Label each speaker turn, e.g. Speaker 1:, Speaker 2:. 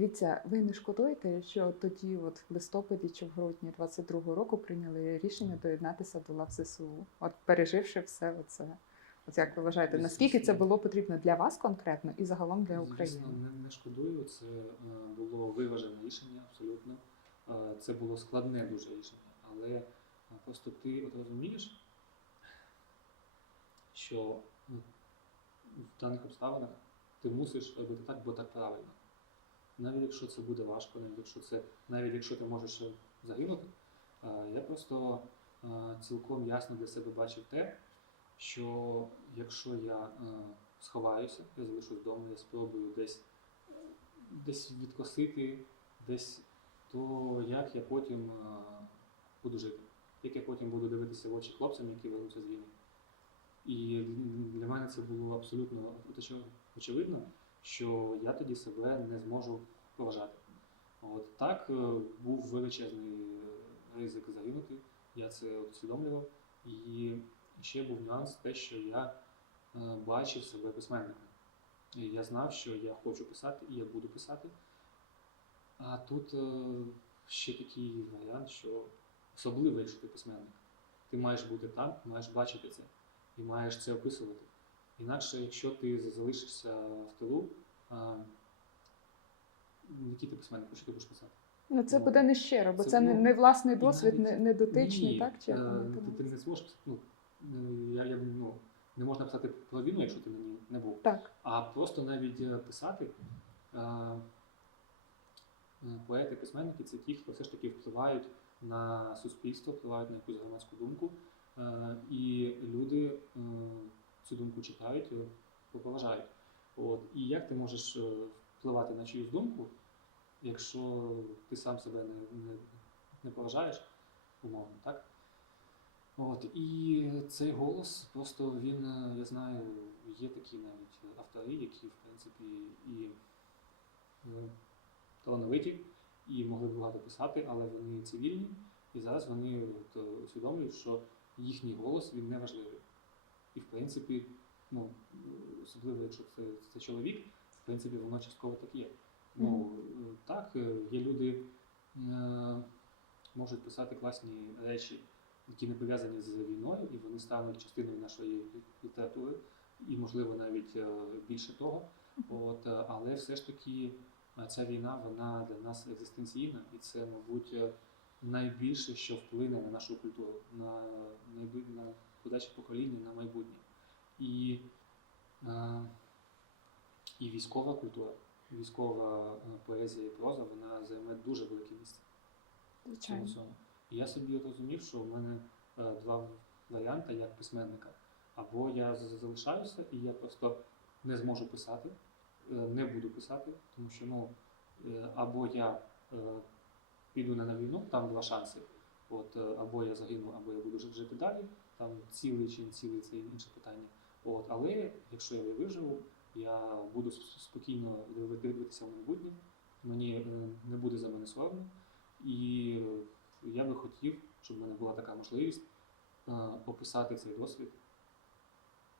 Speaker 1: Дивіться, ви не шкодуєте, що тоді, от в листопаді чи в грудні 22-го року прийняли рішення доєднатися до лав ЗСУ, от переживши все оце. От як ви вважаєте, наскільки це було потрібно для вас конкретно і загалом для України?
Speaker 2: Звісно, не, не шкодую. Це е, було виважене рішення абсолютно. Е, Це було складне дуже рішення, але е, просто ти от розумієш, що ну, в даних обставинах ти мусиш робити так, бо так правильно. Навіть якщо це буде важко, навіть якщо це, навіть якщо ти можеш загинути, е, я просто е, цілком ясно для себе бачив те, що якщо я е, сховаюся, я залишусь вдома, я спробую десь, десь відкосити, десь, то як я потім буду жити, як я потім буду дивитися в очі хлопцям, які вернуться з війни. І для мене це було абсолютно очевидно, що я тоді себе не зможу поважати. От так е, був величезний ризик загинути, я це усвідомлював. І ще був нюанс те, що я е, бачив себе письменником. Я знав, що я хочу писати і я буду писати. А тут е, ще такий варіант, що особливо, якщо ти письменник, ти маєш бути там, маєш бачити це і маєш це описувати. Інакше, якщо ти залишишся в тилу, який ти письменник, що ти будеш писати?
Speaker 1: Ну це
Speaker 2: Ну,
Speaker 1: буде не щиро, бо
Speaker 2: це
Speaker 1: це не, не власний досвід, не, не дотичний,
Speaker 2: Ні,
Speaker 1: так? Чи
Speaker 2: е, ти, ти не зможеш, ну, я, я, ну, не можна писати про війну, якщо ти на ній не був.
Speaker 1: Так.
Speaker 2: А просто навіть е, писати е, поети, письменники це ті, хто все ж таки впливають на суспільство, впливають на якусь громадську думку. І люди цю думку читають, е, поважають. От. І як ти можеш е, впливати на чиюсь думку, якщо ти сам себе не, не, не поважаєш, умовно, так? От, і цей голос просто він, е, я знаю, є такі навіть автори, які, в принципі, і талановиті, і могли багато писати, але вони цивільні, і зараз вони от, усвідомлюють, що їхній голос він не важливий. І в принципі, ну, особливо якщо це, це чоловік, в принципі, воно частково так є. Ну, е, так, е, є люди, е, можуть писати класні речі, які не пов'язані з війною, і вони стануть частиною нашої літератури, і, можливо, навіть е, більше того. От, е, але все ж таки ця війна вона для нас екзистенційна, і це, мабуть, найбільше, що вплине на нашу культуру, на, на подальше покоління, на майбутнє. І, е, і військова культура, військова е, поезія і проза, вона займе дуже велике місце
Speaker 1: Звичайно.
Speaker 2: І я собі розумів, що в мене е, два варіанти як письменника. Або я залишаюся і я просто не зможу писати, е, не буду писати, тому що ну, е, або я е, піду на війну, там два шанси. От, е, або я загину, або я буду жити, далі, там цілий чи не цілий це інше питання. От, але якщо я виживу, я буду спокійно диви- дивитися в майбутнє, мені е, не буде за мене соромно. І е, я би хотів, щоб в мене була така можливість описати цей досвід